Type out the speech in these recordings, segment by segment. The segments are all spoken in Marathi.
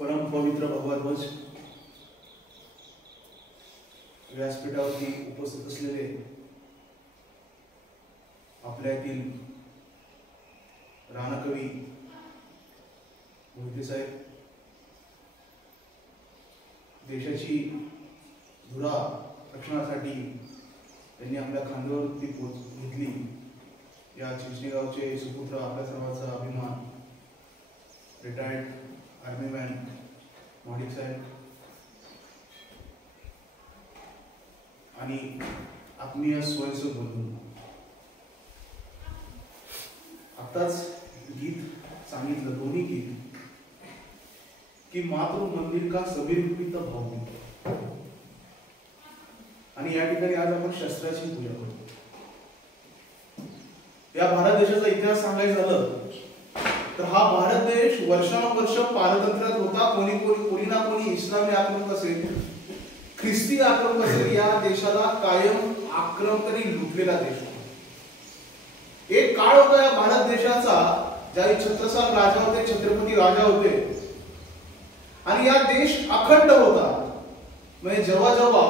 परम पवित्र भगवध्वज व्यासपीठावरती उपस्थित असलेले आपल्यातील राणकवी मोहिते साहेब, देशाची धुरा रक्षणासाठी त्यांनी आपल्या खांद्यावरती घेतली या चिंचणेगावचे सुपुत्र, आपल्या सर्वांचा अभिमान, रिटायर्ड आर्मीमॅन मोहिते साहेब आणि आत्मीय स्वयंसेवक बंधू. आताच गीत सांगितलं, दोन्ही गीत, की मातृ मंदिर का समीपित भावगीत. आणि या ठिकाणी आज आपण शस्त्राची पूजा करतो. या भारत देशाचा इतिहास सांगायचा झालं तर हा भारत देश वर्षानुवर्ष पारतंत्र्यात होता. कोणी ना कोणी इस्लामी आक्रमक असेल, ख्रिस्ती आक्रमक असेल, या देशाला कायम आक्रमकांनी लुटलेला देश होता. एक काळ होता या भारत देशाचा ज्यावेळी छत्रसाल राजा होते, छत्रपती राजा होते, आणि या देश अखंड होता. म्हणजे जेव्हा जेव्हा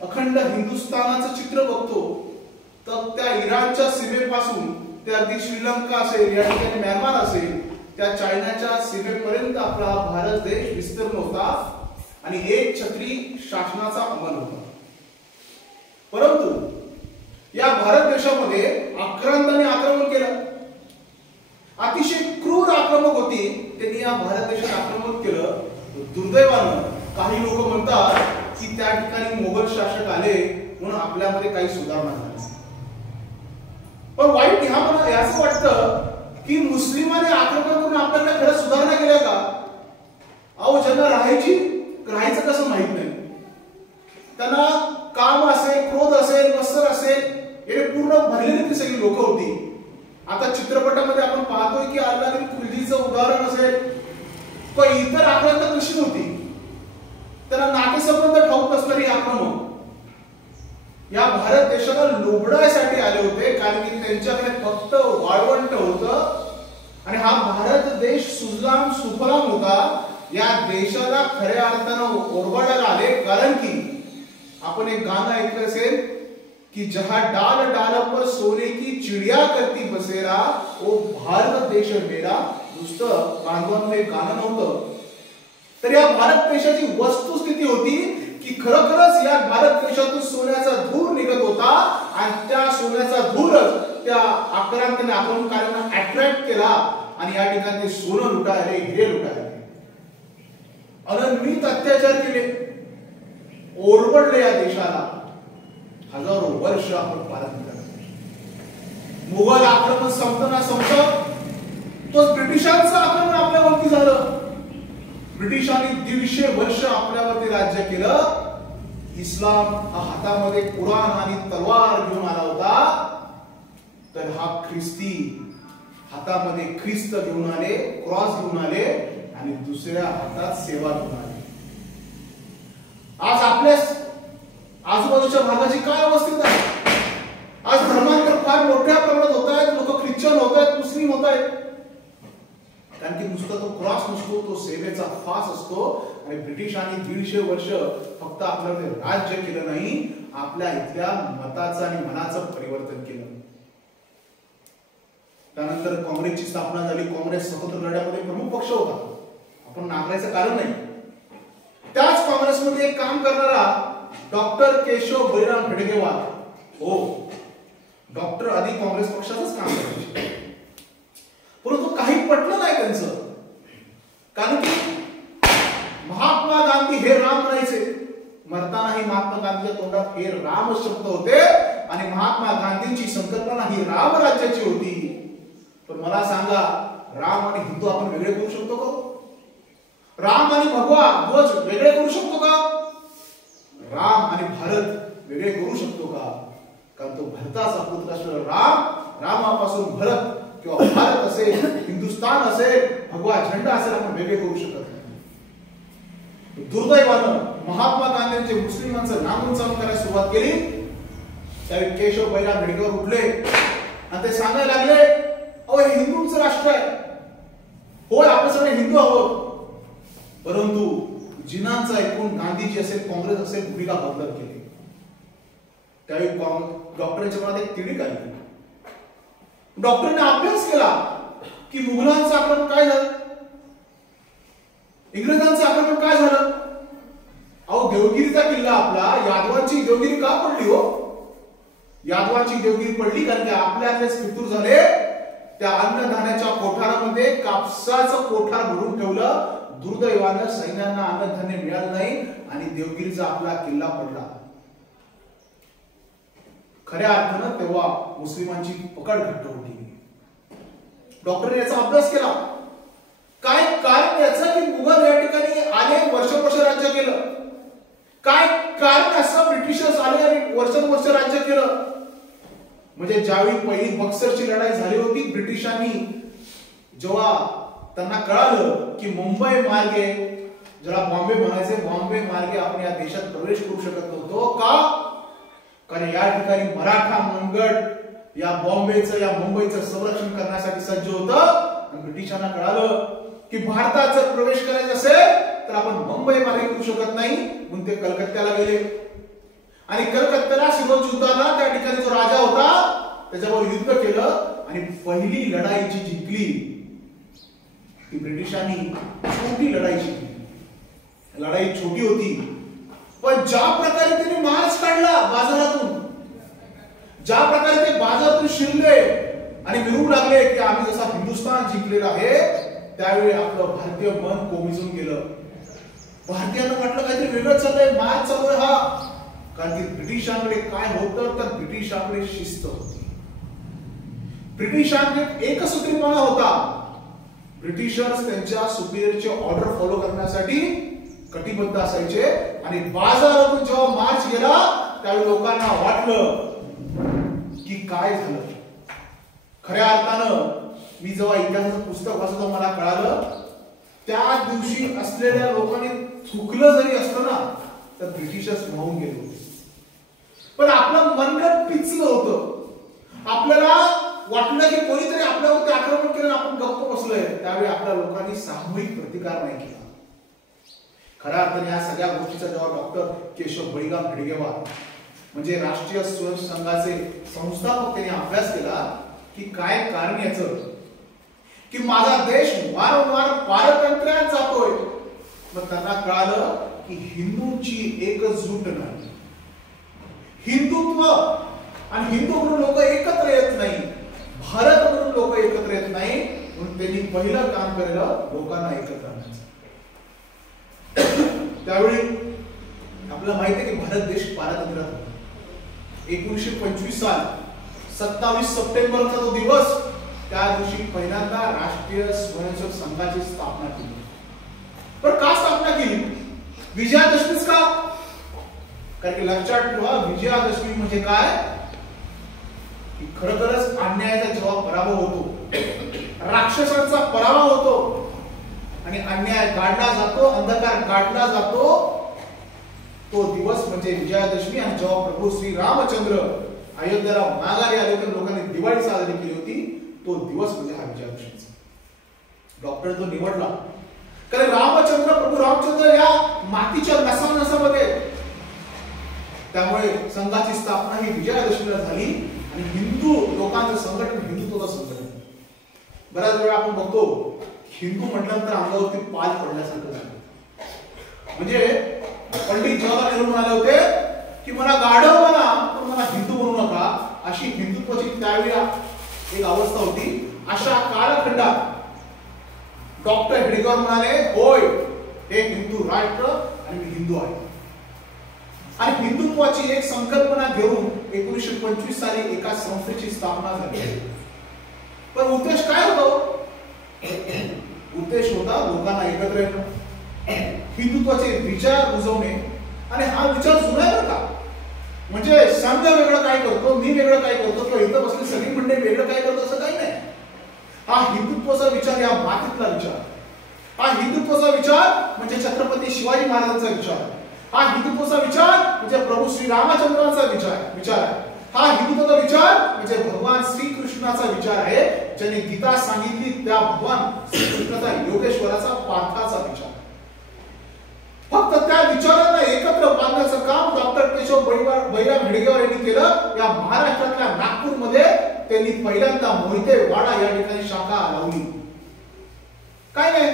अखंड हिंदुस्थानाचं चित्र बघतो तर त्या इराणच्या सीमेपासून ते अगदी श्रीलंका असेल, या ठिकाणी म्यानमार असेल, त्या चायनाच्या सीमेपर्यंत आपला भारत देश विस्तीर्ण होता आणि एक छत्री शासनाचा अंमल होता. परंतु या भारत देशामध्ये आक्रांतांनी आक्रमण केलं. अतिशय क्रूर आक्रमक होती, त्यांनी या भारत देशात आक्रमण केलं. दुर्दैवानं काही लोक म्हणतात की त्या ठिकाणी मोगल शासक आले म्हणून आपल्यामध्ये काही सुधारणा झाली. पण वाईट मला याच वाटतं की मुस्लिमांनी आक्रमण करून आपल्याला खरं सुधारणा केल्या का? अहो, ज्यांना राहायचं कसं माहित नाही, त्यांना काम असेल, क्रोध असेल, मत्सर असेल, हे पूर्ण भरलेली ती सगळी लोक होती. आता चित्रपटामध्ये आपण पाहतोय की अल्लादीन खिलजीचं उदाहरण असेल, पण इतर आक्रमक कशी होती, त्यांना नातेसंबंध ठाऊक नसणारी आक्रमक या भारत देशाला लुबडायसाठी आले होते, कारण की त्यांच्याकडे फक्त वाळवंट होतं आणि हा भारत देश सुजलाम सुफलाम होता. या देशाला खऱ्या अर्थानं ओरबाडायला आले, कारण की आपण एक गाणं ऐकलं असेल की जहां डाल डाल पर सोने की चिड़िया करती बसेरा, ओ भारत देश मेरा. नुसतं बांधवांचं एक गाणं नव्हतं, तर या भारत देशाची वस्तुस्थिती होती की खरोखरच या भारत देशातून सोन्याचा धूर निघत होता आणि त्या सोन्याचा धूरच त्या आक्रांतांनी आक्रमणकाऱ्यांना अट्रॅक्ट केला आणि या ठिकाणी ते सोनं लुटायले, हिरे लुटायले, अनन्वित अत्याचार केले, ओरबडले या देशाला. हजारो वर्ष आपण पारतंत्र्य. मुघल आक्रमण संपताना संपत तो ब्रिटिशांचं आक्रमण आपल्यावरती झालं. ब्रिटिशांनी 150 वर्ष आपल्यावरती राज्य केलं. इस्लाम हा हातामध्ये कुराण आणि तलवार घेऊन आला होता, तर हा ख्रिस्ती हातामध्ये ख्रिस्त घेऊन आले, क्रॉस घेऊन आले आणि दुसऱ्या हातात सेवा घेऊन आले. आज आपल्या आजूबाजूच्या भागाची काय अवस्था आहे? आज धर्मांतर फार मोठ्या प्रमाणात होत आहेत. लोक ख्रिश्चन होत आहेत, मुस्लिम होत आहेत, कारण की नुसता तो क्रॉस नसतो, तो सेवेचा फास असतो. आणि ब्रिटिशांनी 150 वर्ष फक्त आपल्याकडे राज्य केलं नाही, आपल्या इथल्या मताचं आणि मनाचं परिवर्तन केलं. त्यानंतर काँग्रेसची स्थापना झाली. काँग्रेस स्वतंत्र लढ्यामध्ये प्रमुख पक्ष होता, आपण नाकारायचं कारण नाही. त्याच काँग्रेसमध्ये एक काम करणारा डॉक्टर केशव बळीराम हेडगेवार, हो, डॉक्टर आधी काँग्रेस पक्षाचंच काम करायचे, परंतु काही पटलं नाही त्यांचं, कारण की महात्मा गांधी हे राम म्हणायचे. मरतानाही महात्मा गांधीच्या तोंडात हे राम शब्द होते आणि महात्मा गांधींची संकल्पना ही राम राज्याची होती. पण मला सांगा, राम आणि हिंदू आपण वेगळे करू शकतो का? राम आणि भगवा ध्वज वेगळे करू शकतो का? राम आणि भारत वेगळे करू शकतो का? कारण तो भरताचा पुत्र असलेला राम, रामापासून भरत किंवा भारत असेल, हिंदुस्थान असेल, भगवा झेंडा असेल, आपण वेगळे करू शकत नाही. दुर्दैवानं महात्मा गांधींचे मुस्लिमांचं नामोच्चारण करायला सुरुवात केली. त्यावेळी केशव बळीराम हेडगेवार उठले आणि ते सांगायला लागले, अहो हे हिंदूंचं राष्ट्र आहे, होय आपण सगळे हिंदू आहोत, परंतु जिनांचं ऐकून गांधीजी असेल, काँग्रेस असेल, भूमिका बदलत गेली. त्यावेळी डॉक्टरांच्या मनात एक तिढीक आली. डॉक्टरने अभ्यास केला की मुघलांचं आक्रमण काय झालं, इंग्रजांचं आक्रमण काय झालं. अहो, देवगिरीचा किल्ला आपला, यादवांची देवगिरी का पडली हो? यादवांची देवगिरी पडली कारण की आपल्यातलेच फितूर झाले. त्या अन्नधान्याच्या कोठारामध्ये कापसाचं कोठार भरून ठेवलं. दुर्दैवानं सैन्यांना अन्नधान्य मिळालं नाही आणि देवगिरीचा आपला किल्ला पडला. खऱ्या अर्थानं तेव्हा मुस्लिमांची पकड घट्ट होती. डॉक्टरने याचा अभ्यास केला. काय कारण याचं की मुघल या ठिकाणी आले, वर्ष राज्य केलं. काय कारण असं ब्रिटिशर्स आले आणि वर्ष राज्य केलं. म्हणजे ज्यावेळी पहिली बक्सरची लढाई झाली होती, ब्रिटिशांनी जेव्हा त्यांना कळालं की मुंबई मार्गे, ज्याला बॉम्बे म्हणायचे, बॉम्बे मार्गे आपण या देशात प्रवेश करू शकत नव्हतो. का? कारण या ठिकाणी मराठा मनगट या बॉम्बेचं, या मुंबईचं संरक्षण करण्यासाठी सज्ज होतं. आणि ब्रिटिशांना कळालं की भारतात जर प्रवेश करायचा असेल तर आपण मुंबई मार्गे करू शकत नाही, म्हणून ते कलकत्त्याला गेले. आणि कलकत्त्याला सिरोज युद्धाला त्या ठिकाणी जो राजा होता त्याच्यावर युद्ध केलं आणि पहिली लढाई जी जिंकली ती ब्रिटिशांनी छोटी लढाई जिंकली. लढाई छोटी होती, पण ज्या प्रकारे त्यांनी मार्च काढला बाजारातून, ज्या प्रकारे ते बाजारातून शिरले आणि मिळू लागले की आम्ही जसा हिंदुस्थान जिंकलेला आहे, त्यावेळी आपलं भारतीय मन कोमेजून गेलं. भारतीयांना वाटलं काहीतरी वेगळं चाललंय, मार्च चालू आहे हा. कारण की ब्रिटिशांकडे काय होतं तर ब्रिटिशांकडे शिस्त होती. ब्रिटिशांकडे एकसूत्रीपणा होता. ब्रिटिशर्स त्यांच्या सुपिरियरचे ऑर्डर फॉलो करण्यासाठी कटिबद्ध असायचे. आणि बाजारातून जेव्हा मार्च गेला त्यावेळी लोकांना वाटलं की काय झालं. खऱ्या अर्थानं मी जेव्हा इतिहासाचं पुस्तक वाचतो मला कळालं त्या दिवशी असलेल्या लोकांनी चुकलं जरी असलं ना तर ब्रिटिशर्स वाहून गेले होते. पण आपलं मनगट पिचलं होतं. आपल्याला वाटलं की कोणीतरी आपल्यावरती आक्रमण केलं, आपण गप्प बसलोय. त्यावेळी आपल्या लोकांनी सामूहिक प्रतिकार नाही केला. खऱ्या अर्थाने या सगळ्या गोष्टीचा जेव्हा डॉक्टर केशव बळीराम हेडगेवार म्हणजे राष्ट्रीय स्वयंसेवक संघाचे संस्थापक त्यांनी अभ्यास केला की काय कारण याचं, की माझा देश वारंवार पारतंत्र्यात जातोय. मग त्यांना कळालं की हिंदूंची एकजूट नाही, हिंदुत्व आणि हिंदू म्हणून लोक एकत्र येत नाही, भारत म्हणून लोक एकत्र येत नाही. म्हणून त्यांनी पहिलं काम केलं लोकांना एकत्र आणायचं. त्यावेळी आपल्याला माहिती आहे की भारत देश पारतंत्र्यात होता. 1925 साल 27 सप्टेंबरचा तो दिवस, त्या दिवशी पहिल्यांदा राष्ट्रीय स्वयंसेवक संघाची स्थापना केली. पण का स्थापना केली? विजयादशमीच का? कारण की लक्षात ठेवा विजयादशमी म्हणजे काय, की खरोखरच अन्यायाचा जेव्हा पराभव होतो, राक्षसांचा पराभव होतो आणि अन्याय गाडला जातो, अंधकार गाडला जातो, तो दिवस म्हणजे विजयादशमी. आणि जेव्हा प्रभू श्री रामचंद्र अयोध्येला माघारी आले तर लोकांनी दिवाळी साजरी केली होती, तो दिवस म्हणजे हा विजयादशमीचा. डॉक्टर तो निवडला कारण रामचंद्र, प्रभू रामचंद्र या मातीच्या नसामध्ये, त्यामुळे संघाची स्थापना ही विजयादशमीला झाली. आणि हिंदू लोकांचं संघटन हिंदुत्वाचं संघटन. बऱ्याच वेळा आपण बघतो हिंदू म्हटल्यानंतर अंगावरती पाल पडल्यासारखं झालं. म्हणजे पंडित जवाहरलाल नेहरू म्हणाले होते की मला गाढव म्हणा पण मला हिंदू म्हणू नका, अशी हिंदुत्वाची त्यावेळी एक अवस्था होती. अशा कालखंडात डॉक्टर हेडगेवार म्हणाले होय हे हिंदू राष्ट्र आणि मी हिंदू आहे. आणि हिंदुत्वाची एक संकल्पना घेऊन 1925 साली एका संस्थेची स्थापना झाली. पण उद्देश काय होता? उद्देश होता लोकांना एकत्र येणं, हिंदुत्वाचे विचार रुजवणे. आणि हा विचार जुना आहे का, म्हणजे संघ वेगळं काय करतो, मी वेगळं काय करतो, किंवा इथं बसली सगळी मंडळी वेगळं काय करतो असं काही नाही. हा हिंदुत्वाचा विचार, या मातीतला विचार. हा हिंदुत्वाचा विचार म्हणजे छत्रपती शिवाजी महाराजांचा विचार. हा हिंदुत्वाचा विचार म्हणजे प्रभू श्री रामचंद्रांचा विचार आहे. हा हिंदुत्वाचा विचार म्हणजे भगवान श्रीकृष्णाचा विचार आहे. ज्याने गीता सांगितली त्या भगवान श्रीकृष्णाचा, योगेश्वराचा, पार्थाचा विचार. त्यांनी पहिल्यांदा मोहिते वाडा या ठिकाणी शाखा लावली. काय नाही,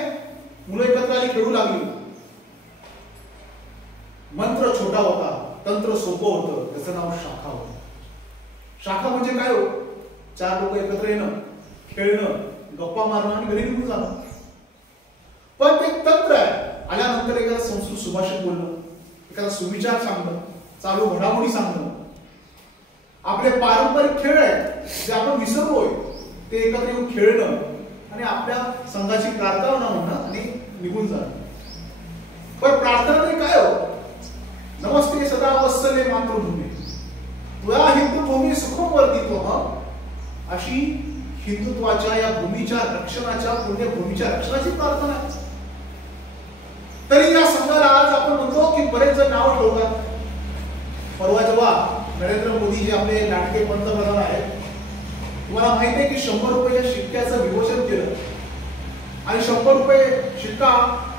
मुलं एकत्र आली, खेळू लागली. मंत्र छोटा होता, तंत्र सोपं होतं, त्याचं नाव शाखा होतं. शाखा म्हणजे काय हो? 4 लोक एकत्र येणं, खेळणं, गप्पा मारणं आणि घरी निघून जाणं. पण ते तंत्र आहे. आल्यानंतर एखादा संस्कृत सुभाषित बोलणं, एखादा सुविचार सांगणं, चालू घडामोडी सांगणं, आपले पारंपरिक खेळ आहे जे आपण विसरलोय ते एकत्र येऊन खेळणं आणि आपल्या संघाची प्रार्थना म्हणणं आणि निघून जाणं. पण प्रार्थना तरी काय हो? नमस्ते सदा वत्सले मातृभूमी तुया हिंदुभूमी सुखम वर्धितो. अशी हिंदुत्वाच्या या भूमीच्या रक्षणाच्या, पुण्यभूमीच्या रक्षणाची प्रार्थना आहे. तरी या संघाला आज आपण म्हणतो की बरेच जण नाव ठेवतात. परवा जेव्हा नरेंद्र मोदी जे आपले लाडके पंतप्रधान आहेत, तुम्हाला माहिती आहे की 100 रुपयाच्या शिक्क्याचं विमोचन केलं आणि 100 रुपये शिक्का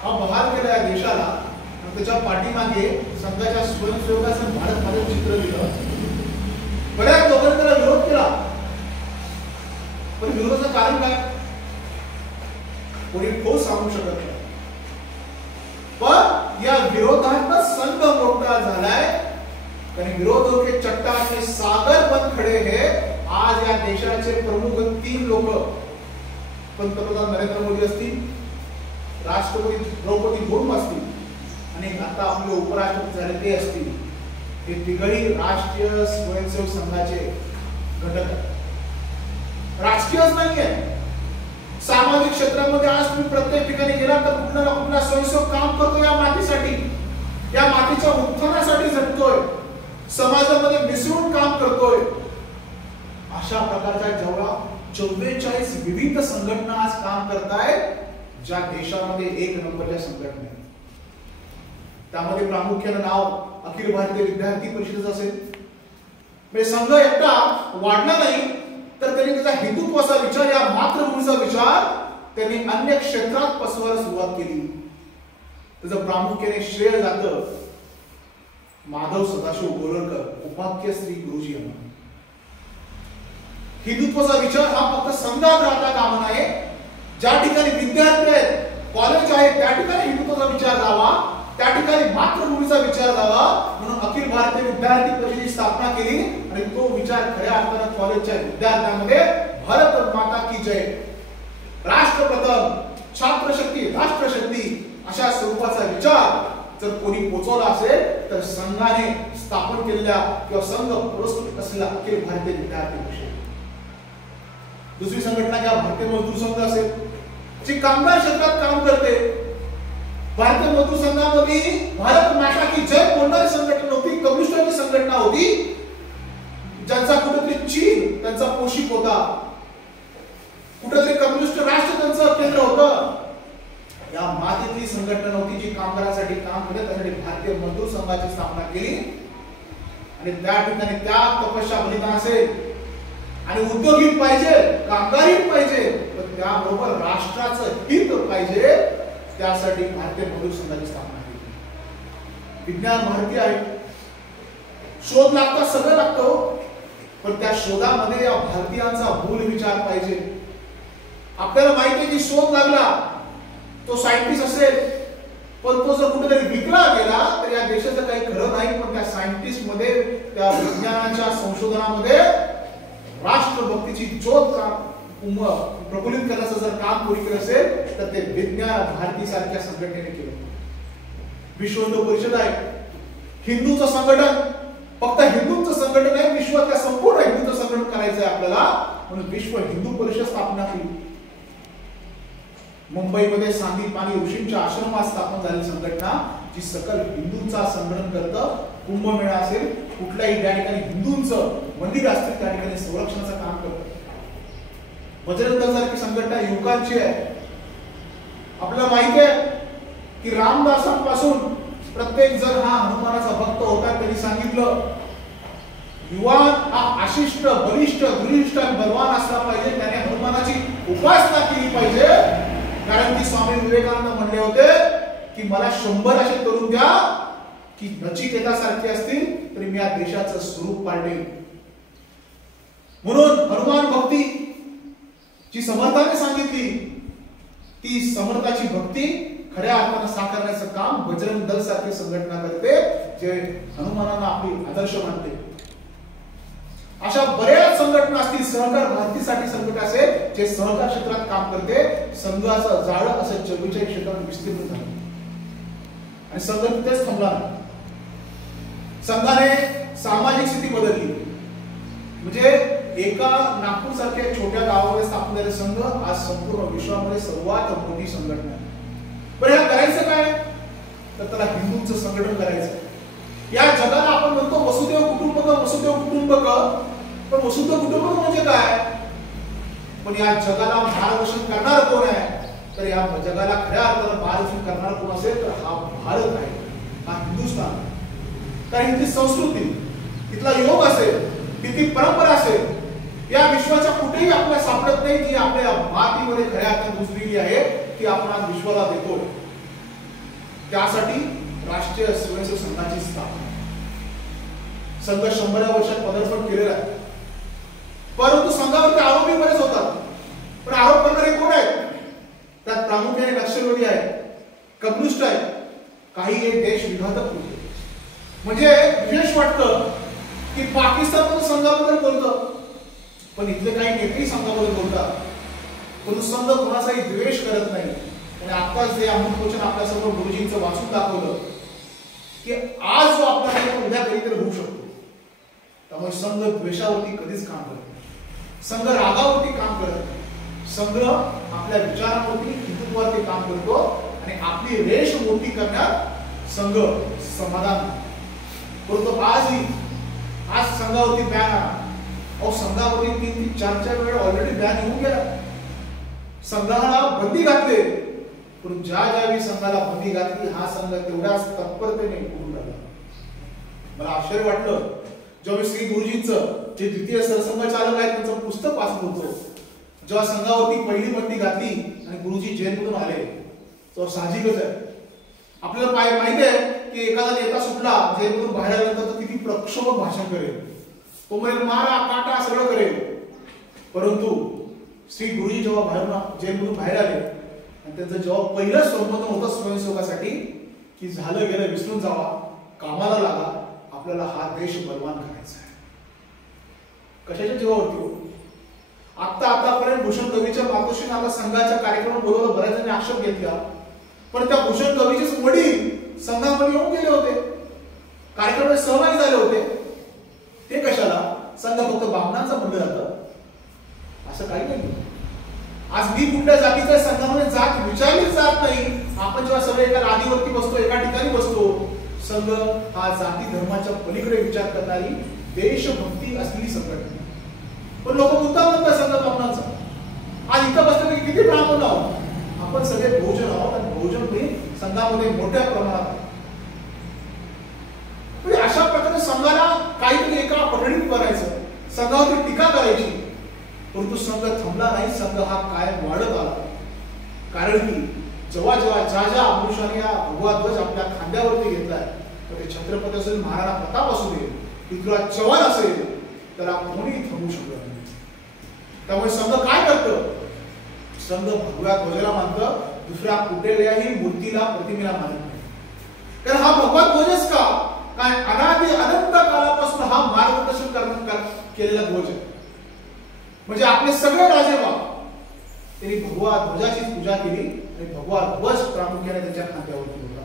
हा बहाल केला या देशाला. आणि त्याच्या पाठीमागे संघाच्या स्वयंसेवकाचं भारत माझं चित्र दिलं. बऱ्याच लोकांनी त्याला विरोध केला. पण विरोधाचं कारण काय? कोणी ठोस सांगू शकत नाही. पण या विरोधातच संघ मोठा झालाय. कारण विरोधों के चट्टान के सागर बन खडे है. आज या देशाचे प्रमुख 3 लोक, पंतप्रधान नरेंद्र मोदी असतील, राष्ट्रपती द्रौपदी मुर्मू असतील आणि आता आपले उपराष्ट्रपती झाले ते असतील. हे तिघही राष्ट्रीय स्वयंसेवक संघाचे घटक आहेत. राजकीयच नाही आहे. सामाजिक क्षेत्रामध्ये आज तुम्ही प्रत्येक ठिकाणी गेला तर कुठला ना कुठला स्वयंसेवक काम करतो या मातीसाठी, या मातीच्या उत्थानासाठी झटतोय, समाजामध्ये मिसळून काम करतोय. अशा प्रकारच्या जेवढा 44 विविध संघटना आज काम करतायत, ज्या देशामध्ये 1 नंबरच्या संघटना आहेत. त्यामध्ये प्रामुख्याने नाव अखिल भारतीय विद्यार्थी परिषदेचं असेल. म्हणजे संघ एकटा वाढला नाही, तर त्यांनी त्याचा हिंदुत्वाचा विचार, या मातृभूमीचा विचार त्यांनी अन्य क्षेत्रात पसरवायला सुरुवात केली. त्याचं प्रामुख्याने श्रेय जातं माधव सदाशिव गोरळकर, उपाख्य श्री गुरुजी यांना. हिंदुत्वाचा विचार हा फक्त संघात राहता कामा नये. ज्या ठिकाणी विद्यार्थी आहेत, कॉलेज आहेत, त्या ठिकाणी हिंदुत्वाचा विचार जावा, त्या ठिकाणी मातृभूमीचा विचार जावा. म्हणून अखिल भारतीय विद्यार्थी परिषदेची स्थापना केली आणि तो विचार खऱ्या अर्थाने कॉलेजच्या विद्यार्थ्यांमध्ये भारत माता की जय, राष्ट्रप्रथम, छात्रशक्ती, राष्ट्रशक्ती अशा स्वरूपाचा विचार जर कोणी पोचवला असेल तर संघाने स्थापन केलेल्या किंवा संघ पुरस्कृत असलेला अखिल भारतीय विद्यार्थी परिषद. दुसरी संघटना घ्या, भारतीय मजदूर संघ असेल, जी कामगार क्षेत्रात काम करते. भारतीय मजदूर संघामध्ये भारत माता की जय बोलणारी संघटना होती, कम्युनिस्टांची संघटना होती, ज्यांचा कुठेतरी चीन त्यांचा पोषक होता, कुठेतरी कम्युनिस्ट राष्ट्र त्यांचं केंद्र होतं. या मातीतली संघटना होती जी कामगारांसाठी काम करत, त्यासाठी भारतीय मजदूर संघाची स्थापना केली. आणि त्या ठिकाणी त्या तपस्या बलिदान असेल आणि उद्योगिक पाहिजे, कामगारी पाहिजे, पण त्याबरोबर राष्ट्राचं हित पाहिजे, त्यासाठी भारतीय मजदूर संघाची स्थापना केली. विज्ञान माहिती आहे, शोध लागतात, सगळं लागतं, पण त्या शोधामध्ये या भारतीयांचा मूल विचार पाहिजे. आपल्याला माहिती आहे की शोध लागला तो सायंटिस्ट असेल, पण तो जर कुठेतरी विकला गेला तर या देशाचं काही खरं नाही. पण त्या सायंटिस्ट मध्ये, त्या विज्ञानाच्या संशोधनामध्ये राष्ट्रभक्तीची ज्योत प्रफुल्लित करण्याचं जर काम कोणी केलं असेल तर ते विज्ञान भारती सारख्या संघटनेने केलं. विश्व हिंदू परिषद आहे, हिंदूचं संघटन, फक्त हिंदूंचं संघटन आहे, विश्वातल्या संपूर्ण हिंदूंचं संघटन करायचं आहे आपल्याला. म्हणून विश्व हिंदू परिषद स्थापना केली. मुंबईमध्ये सांदीपानी ऋषींच्या आश्रमात स्थापन झालेली संघटना जी सकल हिंदूंचा संघटन करतं. कुंभमेळा असेल, कुठल्याही त्या ठिकाणी हिंदूंचं मंदिर असतील त्या ठिकाणी संरक्षणाचं काम करतं. बजरंग दल सारखी संघटना युवकांची आहे. आपल्याला माहिती आहे की रामदासांपासून प्रत्येक जण हा हनुमानाचा भक्त होता. त्यांनी सांगितलं युवान हा आशिष्ट, बलिष्ठ, दृढ आणि बलवान असला पाहिजे. त्याने हनुमानाची उपासना केली पाहिजे. कारण की स्वामी विवेकानंद म्हणले होते की मला 100 असे तरुण द्या की नचिकेतासारखे असतील तरी मी या देशाचं स्वरूप पालटेल. म्हणून हनुमान भक्ती जी समर्थाने सांगितली, ती समर्थाची भक्ती खऱ्या अर्थानं साकारण्याचं काम बजरंग दल सारखी संघटना करते, जे हनुमानांना आपली आदर्श मानते. अशा बऱ्याच संघटना असतील, सहकार भारतीसाठी संघटना असेल, जे सहकार क्षेत्रात काम करते. संघाचं जाळं असं 44 क्षेत्रात विस्तीर्ण झालं आणि संघ तिथेच थांबला नाही. संघाने सामाजिक स्थिती बदलली. म्हणजे एका नागपूर सारख्या छोट्या गावामध्ये स्थापन झालेला संघ आज संपूर्ण विश्वामध्ये सर्वात मोठी संघटना आहे. बरं, ह्या करायचं काय? तर त्याला हिंदूंचं संघटन करायचं. या जगाला आपण म्हणतो वसुदेव कुटुंबक, वसुदेव कुटुंबक. पण वसुदेव कुटुंबक म्हणजे काय? पण या जगाला मार्गदर्शन करणार कोण आहे? तर या जगाला खऱ्या अर्थानं मार्गदर्शन करणार कोण असेल तर हा भारत आहे, हा हिंदुस्थान. कारण इथली संस्कृती, तिथला योग असेल, तिथली परंपरा असेल, या विश्वाच्या कुठेही आपल्याला सापडत नाही, जी आपल्या मातीमध्ये खऱ्या अर्थाने रुजलेली आहे, ती आपण आज विश्वाला देतो. त्यासाठी राष्ट्रीय स्वयंसेवक संघाची स्थापना. संघ 100 वर्षात पदार्पण केलेला आहे. परंतु संघावरती आरोपी बरेच होतात. पण आरोप करणारे कोण आहेत? त्यात प्रामुख्याने नक्षलवादी आहेत, कम्युनिस्ट आहेत, काही एक देश विघातक होते. म्हणजे विशेष वाटतं की पाकिस्तान संघाबद्दल बोलतं, पण इथले काही नेते संघाबद्दल बोलतात. पण संघ कोणाचाही द्वेष करत नाही. आणि आताच जे अमृतवचन आपल्यासमोर गुरुजींचं वाचून दाखवलं की आज जो आपल्याला उद्या कधीतरी होऊ शकतो. त्यामुळे संघ द्वेषावरती कधीच काम करत नाही, संघ रागावरती काम करत नाही. संघ आपल्या विचारावरती, हिंदुत्वावरती काम करतो आणि आपली रेष मोठी करण्यात संघ समाधान. परंतु आज संघावरती बॅन आला. अहो, संघावरती 3-4 वेळा ऑलरेडी बॅन येऊन गेला. संघाला बंदी घातली. पण ज्या ज्यावेळी संघाला बंदी घातली, हा संघ तेवढ्याच तत्परतेने पुढे लागला. मला आश्चर्य वाटलं जेव्हा श्री गुरुजींचं जे द्वितीय सरसंघ चालक आहेत त्यांचं पुस्तक वाचत होतो. जेव्हा संघावरती पहिली बंदी घातली आणि गुरुजी जेलमधून आले, तो साहजिकच आहे. आपल्याला माहिती आहे की एखादा नेता सुटला जेलमधून बाहेर आल्यानंतर तो किती प्रक्षोभक भाषण करेल, तो म्हणजे मारा काटा सगळं करेल. परंतु श्री गुरुजी जेव्हा बाहेरून जेलमधून बाहेर आले आणि त्यांचं जेव्हा पहिलं संबोधन होतं स्वयंसेवकासाठी की झालं गेलं विसरून जावा, कामाला लागा, आपल्याला हा देश बलवान करायचा आहे. कशाच्या जीवावरती हो? आतापर्यंत भूषण कवीच्या मातोश्रीने आपल्या संघाच्या कार्यक्रमात बोलवलं, बऱ्याच जणांनी आक्षेप घेतला. पण त्या भूषण कवीचेच वडील संघामध्ये येऊन गेले होते, कार्यक्रमात सहभागी झाले होते. ते कशाला? संघ फक्त बामणांचा म्हणलं जातं असं काही नाही. आज मी कुठल्या जातीच्या संघामध्ये जात विचारलीच जात नाही. आपण जेव्हा सगळे एका लादीवरती बसतो, एका ठिकाणी बसतो, संघ हा जाती धर्माच्या पलीकडे विचार करणारी देशभक्ती असलेली संघटना. पण लोक मुद्दा म्हणतात संघ बामणांचा. आज इथं बसले की किती ब्राह्मण आहोत, आपण सगळे बहुजन आहोत आणि बहुजन हे संघामध्ये मोठ्या प्रमाणात. अशा प्रकारे संघाला काहीतरी एका पठडीत करायचं, संघावरती टीका करायची. परंतु संघ थांबला नाही, संघ हा कायम वाढत आला. कारण की जेव्हा ज्या अमृषाने या भगवा ध्वज आपल्या खांद्यावरती घेतलाय, तर ते छत्रपती असेल, महाराणा प्रताप असू दे, पृथ्वीराज चव्हाण असेल, त्याला कोणी थांबवू शकत नाही. त्यामुळे संघ काय करतं? संघ भगव्या ध्वजाला मानतं, दुसऱ्या कुठल्याही मूर्तीला, प्रतिमेला मानत नाही. कारण हा भगवा ध्वजच का काय अनादि अनंत काळापासून हा मार्गदर्शन करण्यात केलेला ध्वज आहे. म्हणजे आपले सगळे राजेबाब त्यांनी भगवा ध्वजाची पूजा केली आणि भगवा ध्वज प्रामुख्याने त्यांच्या खांद्यावरती होता.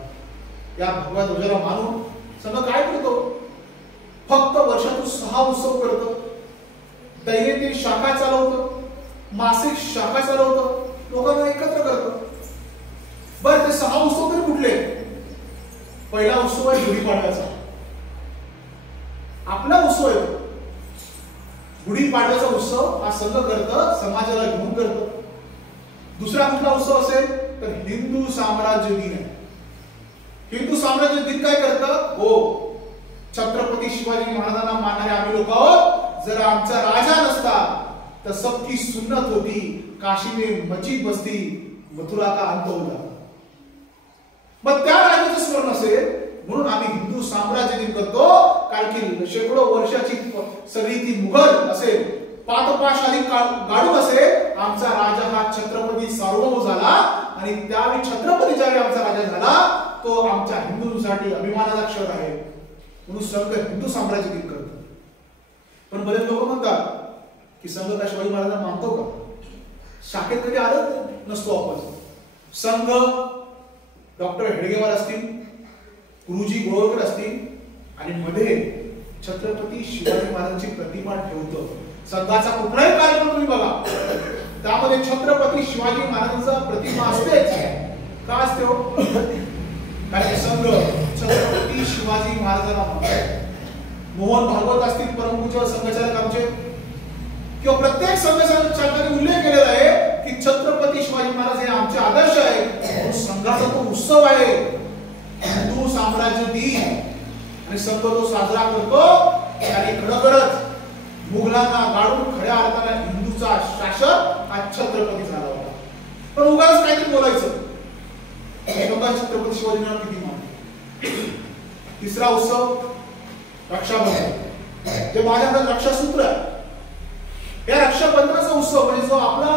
या भगवा ध्वजाला मानून संघ काय करतो? फक्त वर्षातून 6 उत्सव करतो, दैनंदिन शाखा चालवतो, मासिक शाखा चालवतो, लोकांना एकत्र करतो. बरं, ते 6 उत्सव तरी कुठले? पहिला उत्सव आहे गुढीपाडव्याचा. आपला उत्सव आहे गुढीपाडव्याचा उत्सव. हा संघ करतं, समाजाला घेऊन करतं. दुसरा कुठला उत्सव असेल तर हिंदू साम्राज्य दिन आहे. हिंदू साम्राज्य दिन काय करतं? हो, छत्रपती शिवाजी महाराजांना मानणारे आम्ही लोक आहोत. जर आमचा राजा नसता तर सबकी सुन्नत होती, काशी में मस्जिद बसती, मथुरा का अंत होता. मग त्या राजाचं स्मरण असेल म्हणून आम्ही हिंदू साम्राज्य दिन करतो. कारण की शेकडो वर्षाची सगळी ती मुघल असेल, पातपाशाली गाडून असे आमचा राजा हा छत्रपती सार्वभौम झाला आणि त्यावेळी छत्रपती ज्यावेळी आमचा राजा झाला तो आमच्या हिंदूंसाठी अभिमानाचा क्षण आहे म्हणून संघ हिंदू साम्राज्य दिन करतो. पण बरेच लोक म्हणतात की संघ का शिवाजी महाराजांना मानतो का? शाखेत कधी आलत नसतो आपण. संघ डॉक्टर हेडगेवार असतील, गुरुजी गोळवळकर असतील आणि मध्ये छत्रपती शिवाजी महाराजांची प्रतिमा ठेवतो. संघाचा कुठलाही कार्यक्रम तुम्ही बघा त्यामध्ये छत्रपती शिवाजी महाराजांचा प्रतिमा असतेच. का असते हो? कारण संघ छत्रपती शिवाजी महाराजांना म्हणतो. मोहन भागवत असतील परमपूज्य संघचालक आमचे किंवा प्रत्येक संघचालकांनी उल्लेख केलेला आहे की छत्रपती शिवाजी महाराज हे आमचे आदर्श आहेत. संघाचा तो उत्सव आहे हिंदू साम्राज्य दिन आणि संघ तो साजरा करतो आणि खरोखरच मुघलांना गाडून खऱ्या अर्थाने हिंदूचा शासक हा छत्रपती झाला होता. पण उगाच काहीतरी बोलायचं छत्रपती शिवाजी महाराज किती मान. तिसरा उत्सव रक्षाबंधन जे माझ्याकडे रक्षासूत्र आहे. या रक्षाबंधनाचा उत्सव म्हणजे जो आपला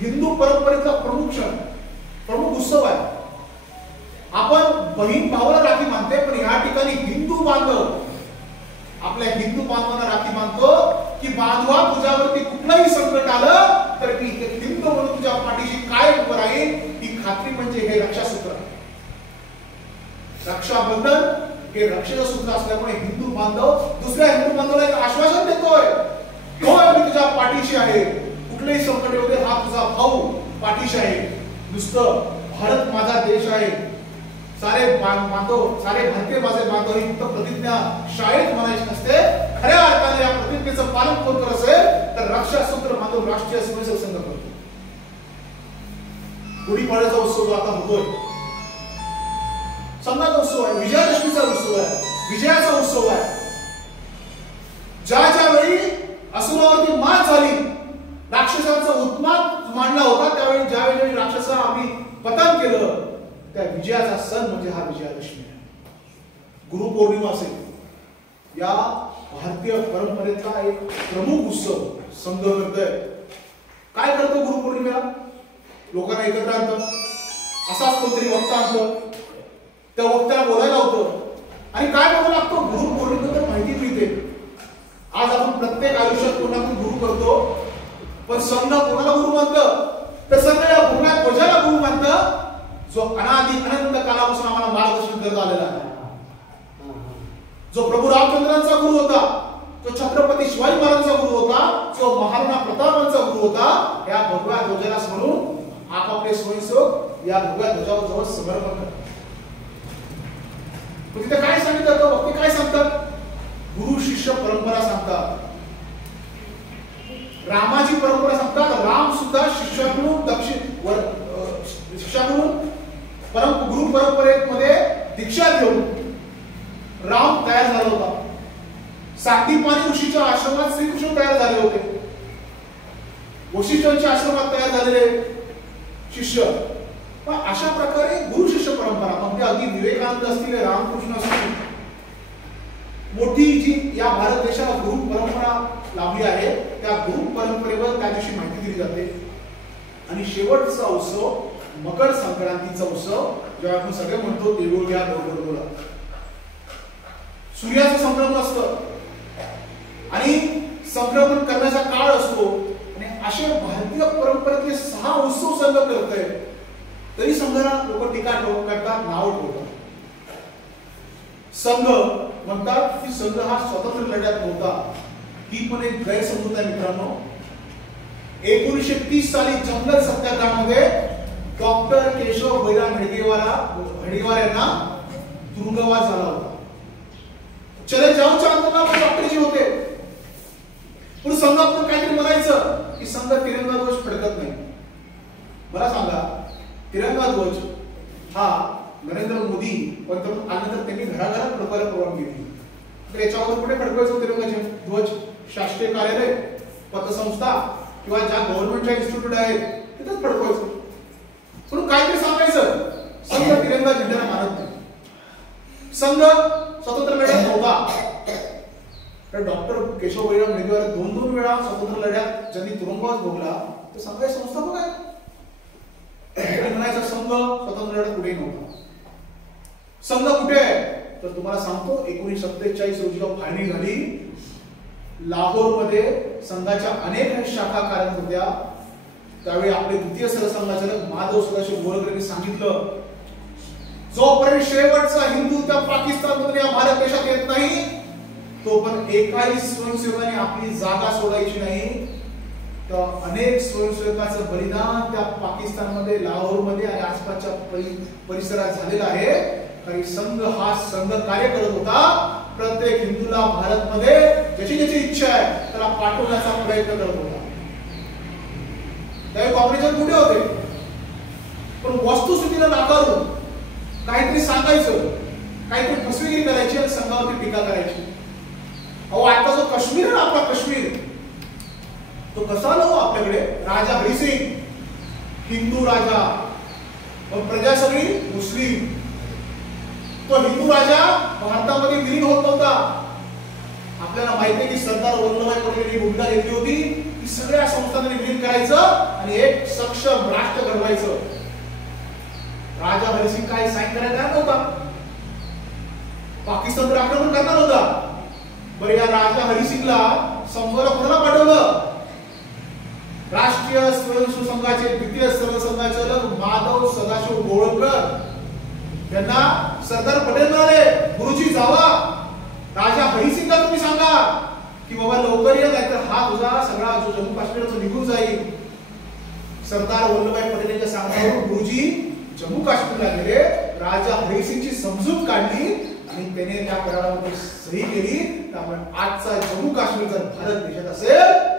हिंदू परंपरेचा प्रमुख उत्सव आहे. आपण बहीण भावाला राखी मानते पण या ठिकाणी हिंदू बांधव आपल्या हिंदू बांधवांना राखी मानतो की बांधवा तुझ्यावरती कुठलंही संकट आलं तर मी हिंदू म्हणून तुझ्या पाठीशी काय उभं राहील ही खात्री म्हणजे हे रक्षासूत्र. रक्षाबंधन हे रक्षेचं सूत्र असल्यामुळे हिंदू बांधव दुसऱ्या हिंदू बांधवाला एक आश्वासन देतोय होय मी तुझ्या पाठीशी आहे. कुठलेही संकट येऊ दे हा तुझा भाऊ पाठीशी आहे. नुसतं भारत माझा देश आहे सारे बांधव सारे भारतीय माझे बांधव ही फक्त प्रतिज्ञा शाळेत म्हणायची नसते. खऱ्या अर्थाने या प्रतिज्ञेचं पालन कोण करत असेल तर रक्षासूत्र बांधव राष्ट्रीय स्वयंसेवक संघ करतो. गुढीपाडव्याचा उत्सव जो आता होतोय संघाचा उत्सव आहे. विजयादशमीचा उत्सव आहे. विजयाचा उत्सव आहे. ज्या वेळी असुरावरती मात झाली राक्षसांचा उत्माद मांडला होता त्यावेळी ज्यावेळी राक्षसांना आम्ही पतन केलं त्या विजयाचा सण म्हणजे हा विजयादशमी आहे. गुरुपौर्णिमा असेल या भारतीय परंपरेचा एक प्रमुख उत्सव संघ करतोय. काय करतो गुरुपौर्णिमेला? लोकांना एकत्र आणतं. असाच कोणतरी वक्ता आणतं. त्या वक्त्याला बोलायला होतं आणि काय बोलायला लागतो? गुरुपौर्णिमेबद्दल माहिती मिळते. आज आपण प्रत्येक आयुष्यात कोणाकडून गुरु करतो पण संघ कोणाला गुरु मानतं तर संघ या भगव्या ध्वजाला गुरु मानतं जो अनादि अनंत कालापासून आम्हाला मार्गदर्शन करत आलेला आहे. जो प्रभू रामचंद्रांचा गुरु होता, जो छत्रपती शिवाजी महाराजांचा गुरु होता, जो महाराणा प्रतापांचा गुरु होता, या भगव्या ध्वजाला स्मरून आपापले स्वयंसेवक या भगव्या ध्वजावर समर्पण करतात. तिथे काय सांगितलं जातं? वक्ते काय सांगतात? गुरु शिष्य परंपरा सांगतात. रामाची परंपरा सांगतात. राम सुद्धा शिष्याकडून गुरु परंपरेमध्ये दीक्षा घेऊन राम तयार झाला होता. सातीपानी ऋषीच्या आश्रमात श्रीकृष्ण तयार झाले होते. वशिष्ठांच्या आश्रमात तयार झालेले शिष्य. पण अशा प्रकारे गुरु शिष्य परंपरा म्हणजे अगदी विवेकानंद असतील, रामकृष्ण असतील, मोठी जी या भारत देशाला गुरु परंपरा लाभली आहे त्या गुरु परंपरेवर त्या दिवशी माहिती दिली जाते. आणि शेवटचा उत्सव मकर संक्रांतीचा उत्सव जेव्हा आपण सगळे म्हणतो तिळगुळ घ्या गोड बोला. सूर्याचं संक्रमण असतं आणि संक्रमण करण्याचा काळ असतो आणि असे भारतीय परंपरेतले 6 उत्सव संघ करतोय तरी संघाला लोक टीका करतात, नाव ठेवतात. संघ म्हणतात की संघ हा स्वतंत्र लढ्यात नव्हता. ही पण एक गैरसमजूत आहे मित्रांनो. 1930 साली जंगल सत्याग्रहामध्ये डॉक्टर केशव बैराम हेडगेवार यांना तुरुंगवास झाला होता. चले जाऊच्या आंदोलनामध्ये डॉक्टरजी होते. पण संघातून काहीतरी म्हणायचं की संघ तिरंगा ध्वज फडकत नाही. मला सांगा तिरंगा ध्वज हा नरेंद्र मोदी पंतप्रधान आल्यानंतर त्यांनी घराघरात फडकवायला परवानगी दिली. तर याच्यावर कुठे फडकवायचं तिरंगाचे ध्वज? शासकीय कार्यालय, पतसंस्था किंवा ज्या गव्हर्नमेंटच्या इन्स्टिट्यूट आहेत तिथेच फडकवायचं. म्हणून काहीतरी सांगायचं संघ तिरंगा झेंड्याला मानत नाही. संघ स्वतंत्र लढ्यात नव्हता. तर डॉक्टर केशव बळीराम मेघवाल 2 वेळा स्वतंत्र लढ्यात ज्यांनी तुरुंगवास भोगला ते संघाचे संस्थापक आहेत. म्हणायचा संघ स्वतंत्र लढ्यात कुठेही नव्हता. संघ कुठे आहे तर तुम्हाला सांगतो 1947 रोजी फायनल झाली. लाहोर मध्ये संघाच्या अनेक शाखा कार्यरत होत्या. त्यावेळी आपले द्वितीय सरसंघचालक माधव सदाशिव गोळकर यांनी सांगितलं जोपर्यंत शेवटचा हिंदू त्या पाकिस्तानमधून या भारत देशात येत नाही तो पण एकाही स्वयंसेवकाने आपली जागा सोडायची नाही. तर अनेक स्वयंसेवकाचं बलिदान त्या पाकिस्तानमध्ये लाहोरमध्ये आणि आसपासच्या परिसरात झालेलं आहे. काही संघ हा संघ कार्य करत होता. प्रत्येक हिंदूला भारतमध्ये ज्याची ज्याची इच्छा आहे त्याला पाठवण्याचा प्रयत्न करत होता. त्यावेळी काँग्रेसचे कुठे होते पण वस्तुस्थितीला नाकारून काहीतरी सांगायचं, काहीतरी फसवेगिरी करायची आणि संघावरती टीका करायची. अहो आता जो काश्मीर आहे ना आपला काश्मीर तो कसा आला आपल्याकडे? राजा हरिसिंग हिंदू राजा पण प्रजा सगळी मुस्लिम. तो हिंदू राजा भारतामध्ये विलीन होत नव्हता. आपल्याला माहिती आहे की सरदार वल्लभभाई पटेल यांनी भूमिका घेतली होती की सगळ्या संस्थांनी विलीन करायचं आणि एक सक्षम राष्ट्र घडवायचं. राजा हरिसिंग काय साईन करायला तयार नव्हता. पाकिस्तानवर आक्रमण करणार होता. बरं या राजा हरिसिंगला संघाला कोणाला पाठवलं? राष्ट्रीय स्वयंसेवक संघाचे द्वितीय सरसंघचालक माधव सदाशिव गोळकर यांना सरदार पटेल म्हणाले गुरुजी जावा राजा हरिसिंगला तुम्ही सांगा की बाबा लवकर ये नाहीतर हा तुझा सगळा जो जम्मू काश्मीरचा निघून जाईल. सरदार वल्लभभाई पटेल यांच्या सांगण्यावरून गुरुजी जम्मू काश्मीरला गेले. राजा हरिसिंगची समजूत काढली आणि त्याने त्या करारामध्ये सही केली. त्यामुळे आजचा जम्मू काश्मीर जर भारत देशात असेल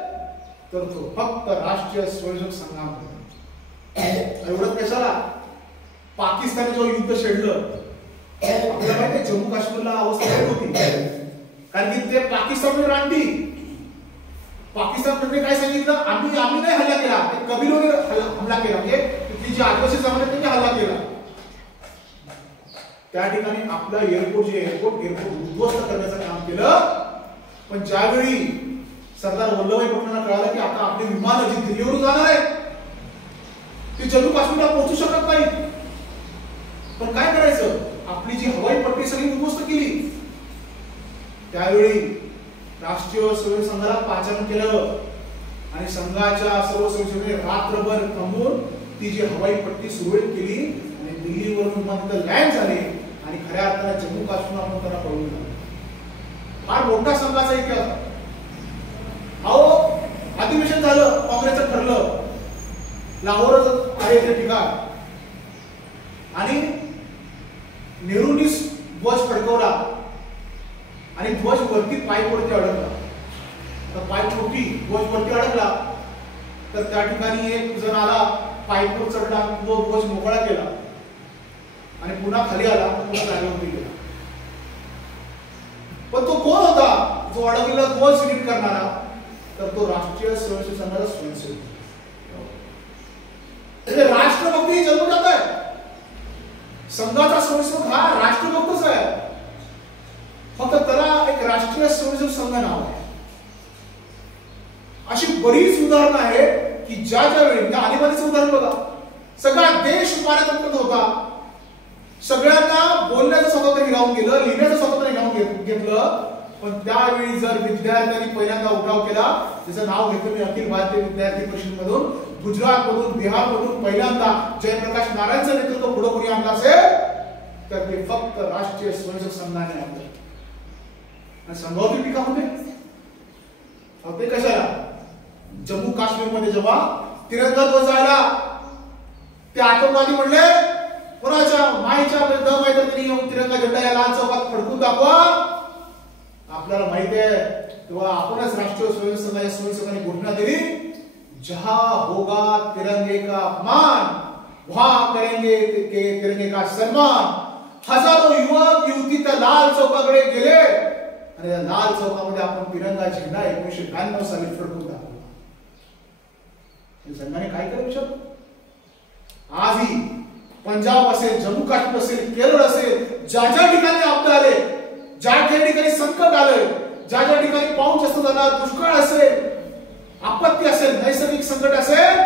तर तो फक्त राष्ट्रीय स्वयंसेवक संघामध्ये. एवढं कशाला? पाकिस्तानने जो युद्ध छेडलं आपल्याला माहिती जम्मू काश्मीरला अवस्था होती कारण की ते पाकिस्तानमध्ये रांडली. पाकिस्तानमध्ये काय सांगितलं आम्ही नाही हल्ला केला ते कबीलोने हमला केला म्हणजे तिथली जी आदिवासी समाज त्यांनी हल्ला केला. त्या ठिकाणी आपलं एअरपोर्ट उद्ध्वस्त करण्याचं काम केलं. पण ज्यावेळी सरदार वल्लभभाई पटेलांना कळालं की आता आपली विमानं जी दिल्लीवरून जाणार आहेत ती जम्मू काश्मीरला पोहोचू शकत नाही. पण काय करायचं? आपली जी हवाई पट्टी सगळी उद्ध्वस्त केली. त्यावेळी राष्ट्रीय स्वयंसेवक संघाला पाचारण केलं आणि संघाच्या सर्व स्वयंसेवकांनी रात्रभर थांबून ती जी हवाई पट्टी सुरळीत केली आणि दिल्लीवरून विमान तिथे लँड झाले आणि खऱ्या अर्थाने जम्मू काश्मीर आपण त्यांना पळवून दिलं. फार मोठा संघाचा इतिहास. अहो अधिवेशन झालं काँग्रेसचं ठरलं लाहोरच आहे ते ठिकाण आणि नेहरूंनी ध्वज फडकवला आणि ध्वज वरती पाईपवरती अडकला. तर पाईप छोटी ध्वज वरती अडकला तर त्या ठिकाणी एक जण आला पाईपवर चढला तो ध्वज मोकळा केला आणि पुन्हा खाली आला पुन्हा जागेवरती गेला. पण तो कोण होता जो अडकलेला ध्वज नीट करणारा? तर तो राष्ट्रीय स्वयंसेवक संघाचा स्वयंसेवक. राष्ट्रभक्ती जन्मजात आहे. संघाचा स्वयंसेवक हा राष्ट्रभक्तच आहे. फक्त त्याला एक राष्ट्रीय स्वयंसेवक संघ नाव आहे. अशी बरीच उदाहरणं आहेत की ज्या वेळी आणीबाणीचं उदाहरण बघा. सगळा देश पारतंत्र्यात होता. सगळ्यांना बोलण्याचं स्वातंत्र्य हिरावून गेलं, लिहिण्याचं स्वातंत्र्य हिरावून घेतलं. पण त्यावेळी जर विद्यार्थ्यांनी पहिल्यांदा उठाव केला त्याचं नाव घेतो मी अखिल भारतीय विद्यार्थी परिषदेमधून गुजरात मधून बिहार मधून पहिल्यांदा जयप्रकाश नारायणचं नेतृत्व पुढे कोणी आणलं असेल तर ते फक्त राष्ट्रीय स्वयंसेवक संघाने आणलं. आणि संघावरती टीका होते कशाला? जम्मू काश्मीर मध्ये जेव्हा तिरंगा ध्वज जायला ते आतंकवादी म्हणले कोणाच्या माईच्या दम आहे तर त्यांनी येऊन तिरंगा झेंडा या लाल चौकात फडकून दाखवा. आपल्याला माहिती आहे तेव्हा आपणच राष्ट्रीय स्वयंसेवक संघाच्या स्वयंसेवकांनी घोषणा दिली जहां होगा तिरंगे का अपमान वहां करेंगे तिरंगे का सन्मान. हजारो युवक युवती त्या लाल चौकाकडे गेले आणि या लाल चौकामध्ये आपण तिरंगा झेंडा 1992 साली फडकून दाखवला. संघाने काय केलं विचार? आजही पंजाब असेल जम्मू काश्मीर असेल केरळ असेल ज्या ज्या ठिकाणी आपदा आले ज्या ज्या ठिकाणी संकट आले ज्या ज्या ठिकाणी पाऊस जास्त झाला, दुष्काळ असेल, आपत्ती असेल, नैसर्गिक संकट असेल,